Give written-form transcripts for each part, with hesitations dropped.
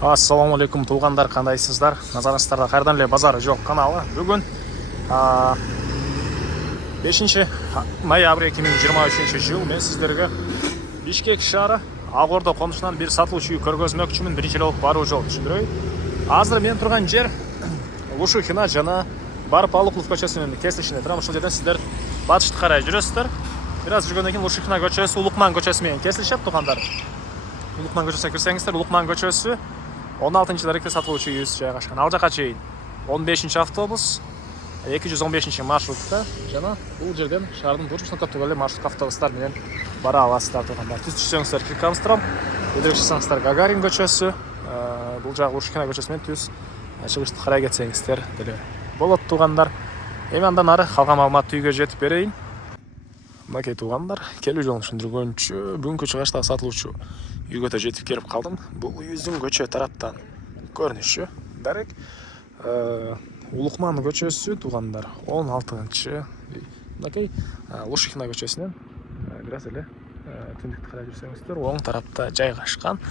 Ассаламу алейкум туугандар, кандайсыздар? Назарыңыздарда кайрадан эле базары жок каналы. Бүгүн 5 ноябрь 2023 жыл мен сиздерге Бишкек шаары Ак Ордо конушунан бир сатылуучу үй көргөзмөкчүмүн. Биринчи жолу баруу жол түшүндүрөйүн. Азыр мен турган жер Лушухина жана Барпалыклов көчөсүнүн кесилишинде турам. Ушул жерден сиздер батышты карай жүрөсүздөр. Бир аз жүргөндөн кийин Лушухина көчөсү Улукман көчөсү менен кесилишет туугандар. Улукман көчөсүнө кирсеңиздер, Улукман көчөсү 16-даректе сатылуучу үйүбүз жайгашкан. Ал жака чейин 15-автобус, 215 маршрутта жана бул жерден шаардын бурчусуна көптөгөн эле маршрут автобустар менен бара аласыздар туугандар. Түз түшсөңүздөр Киркамстром, өйдөрүк чыксаңыздар Гагарин көчөсү, бул жагы Лушухина көчөсү менен түз чыгышты карай кетсеңиздер деле болот туугандар. Эми андан ары калган маалыматты үйгө жетип берейин. Мынакей туугандар, келүү жолун түшүндүргөнчө бүгүнкү чыгыштагы сатылуучу үйгө да жетип келип калдым. Бул үйүбүздүн көчө тараптан көрүнүшү дарек. Улукман көчөсү туугандар 16-үй. Мынакей Лушухина көчөсүнөн бир аз эле түндүктү карай жүрсөңүздөр оң тарапта жайгашкан.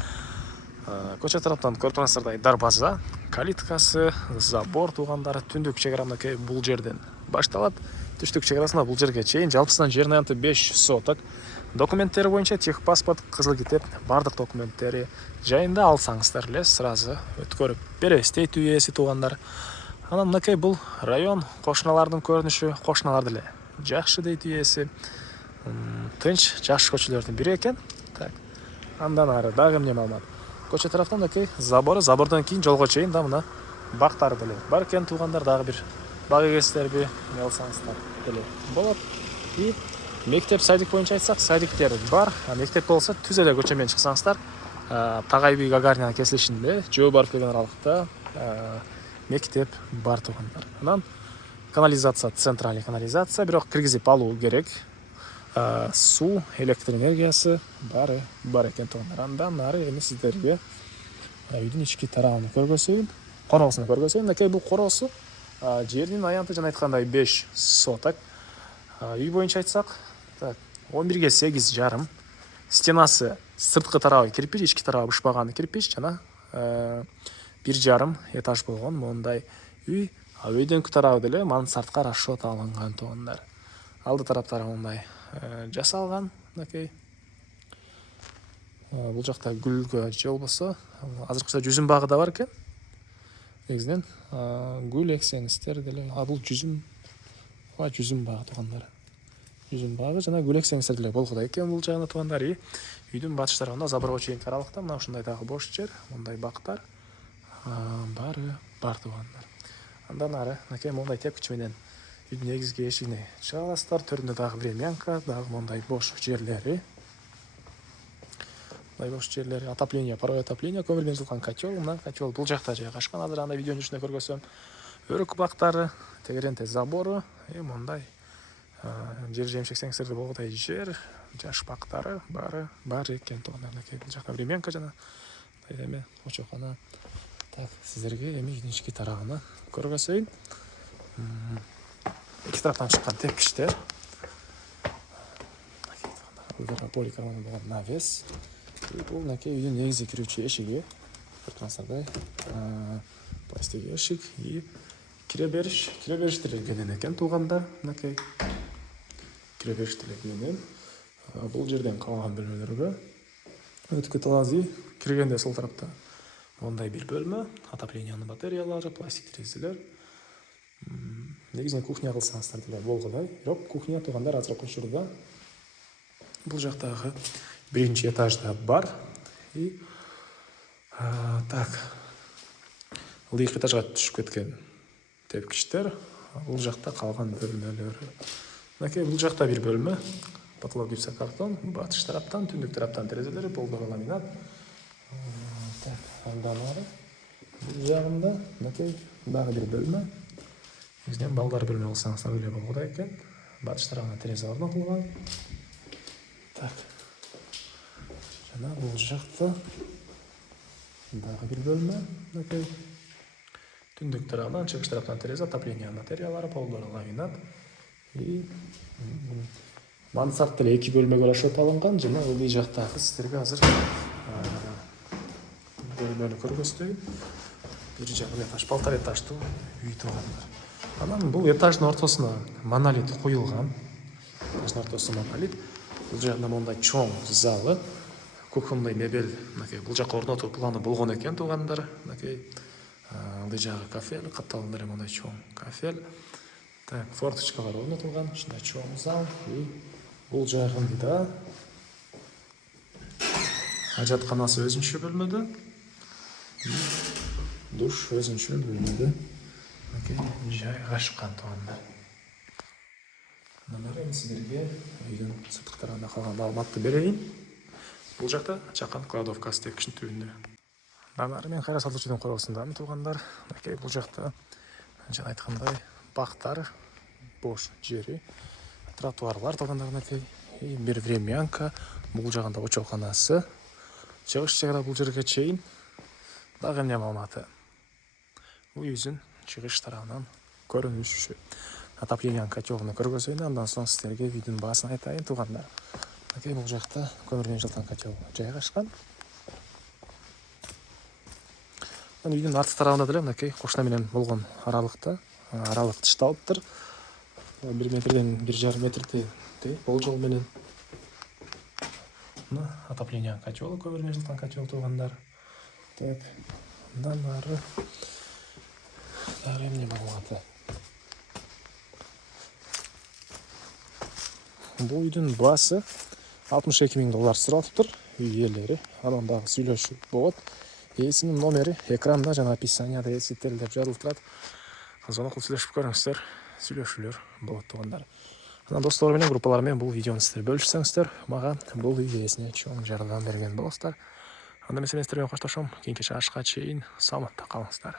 Көчө тараптан көрүп тургансыздардай дарбаза, калиткасы, забор туугандар. Түндүк чек ара мынакей бул жерден башталат. Түштүк чек арасына бул жерге чейин жалпысынан жердин аянты 5 соток. Документтери боюнча техпаспорт, кызыл китеп, бардык документтери жайында алсаңыздар эле сразу өткөрүп беребиз дейт үй ээси туугандар. Анан мынакей бул район, кошуналардын көрүнүшү, кошуналар деле жакшы дейт үй ээси. Тынч, жакшы көчөлөрдүн бири экен. Так. Андан ары дагы эмне маалымат? Көчө тараптан мынакей забордон кийин жолго чейин да мына бактары деле бар экен туугандар. Дагы бир бак эгестерби алсаңыздар деле болот. И мектеп садик боюнча айтсак, садиктер бар. Мектеп болсо түз эле көчө менен чыксаңыздар, Тагайби Гагарина кесилишинде жөө барып келген аралыкта мектеп бар туугандар. Анан канализация, центральный канализация, бирок киргизип алуу керек. Суу, электр энергиясы бар экен туугандар. Андан ары эми сиздерге үйдүн ички тарабын көргөзөйүн, короосун көргөзөйүн. Мынакей бул короосу жердин аянты жана айткандай 5 соток. Үй боюнча айтсак, 11-ге 8,5. Стенасы сырткы тарабы кирпич, ички тарабы бышпаганы кирпич жана 1,5 этаж болгон мондай үй. Өйдөңкү тарабы деле мансартка расчет алынган туугандар. Алды тараптары мондай жасалган. Мынакей бул жакта гүлгө же болбосо азыркыча жүзүм багы да бар экен. Негизинен гүл эксеңиздер деле, бул жүзүм багы туугандар. Жүзүм багы жана гүл эксеңиздер деле болгодай экен бул жагында туугандар. Үйдүн батыш тарабында заборго чейинки аралыкта мына ушундай дагы бош жер, мондай бактар бар туугандар. Андан ары мынакей мондай тепкич менен үйдүн негизги эшигине чыга аласыздар. Төрүндө дагы времянка, дагы мондай бош жерлери. Отопление, паровое отопление, көмүр менен жылган котел. Мына котел бул жакта жайгашкан. Азыр анда видеонун үстүнө көргөзсөм, өрүк бактары, тегеренте забору, мондай жер жемшексеңиздер болгодай жер, жаш бактары бар экен туугандар. Мынакей бул жакта времянка жана эме очокана. Так, сиздерге эми үйдүн ички тарабына көргөзөйүн. Эки тараптан чыккан тепкичтер. Поликарбонат болгон навес. Бул мынакей үйдүн негизги кирүүчү эшиги. Көрүп пластик эшик и кире-бериш делегенен экен туугандар. Мынакей кире-бериш делегенен. Бул жерден калган бөлмөлөргө өтүп кете алабыз. Киргенде сол тарапта мондай бир бөлмө, отоплениянын батареялары, пластик терезелер. Негизинен кухня кылсаңыздар деле болгодай. Бирок кухня туугандар азыркы учурда бул жактагы биринчи этажда бар. И так. Ылдыйкы этажга түшүп кеткен тепкичтер. Бул жакта калган бөлмөлөрү. Мынакей бул жакта бир бөлмө. Потолок гипсокартон, батыш тараптан, түндүк тараптан терезелери, полдор ламинат. Так, андан ары бул жагында мынакей дагы бир бөлмө. Негизинен балдар бөлмө алсаңыздар эле болгодай экен. Батыш тарабына терезе орнотулган. Так. Жана бул жакта дагы бир бөлмө. Мынакей түндүк тарабынан, чыгыш тараптан терезе, отопление материалдары, полдор ламинат. И мансарт деле 2 бөлмөгө расчет алынган жана ылдый жактагы сиздерге азыр бөлмөнү көргөздөй. Бир жагы этаж, полтора этаждуу үй туугандар. Анан бул этаждын ортосуна монолит коюлган. Этаждын ортосуна монолит. Бул жагында мондай чоң залы, кухонный мебель, мынакей бул жакка орнотуу планы болгон экен туугандар. Мынакей ылдый жагы кафель, катталган эле мондай чоң кафель. Так, форточкалар орнотулган, ушундай чоң зал. Бул жагында ажатканасы өзүнчө бөлмөдө. Душ өзүнчө бөлмөдө. Жайгашкан туугандар. Мен силерге үйдүн сырткы тарабында калган маалыматты берейин. Бул жакта чакан кладовкасы деп кичинтүүндө. Мен кайра салдырчудун коросундамын туугандар. Бул жакта жана айткандай бактар, бош жери, тротуарлар туугандар. Бир времянка, бул жагында очолканасы. Чыгыш жагы бул жерге чейин. Дагы эмне маалыматы? Үйүбүздүн чыгыш тарабынан көрүнүшү. Отопление котелуну көргөзөйүн, андан соң силерге үйдүн баасын айтайын туугандар. Бул жакта көмүрдөн жылтан котел жайгашкан. Үйдүн арты тарабында деле мынакей кошуна менен болгон аралык тышталыптыр. 1 метрден 1,5 метрдей болжол менен. Отопление котелу, көмүрдөн жылтан котел туугандар. Так, андан ары дагы эмне маалыматы? Бул үйдүн баасы $62,000 суралыптыр. Үй ээлери анан дагы сүйлөшүп болот. Ээсинин номери экранда жана описанияда эсителдеп жазылып турат. Звонок кылып сүйлөшүп көрүңүздөр, сүйлөшүүлөр болот туугандар. Анан достор менен, группалар менен бул видеону сиздер бөлүшсөңүздөр, мага бул үй ээсине чоң жардам берген болосуздар. Анда мен сиздер менен коштошом. Кийинки чыгышка чейин саламатта калыңыздар.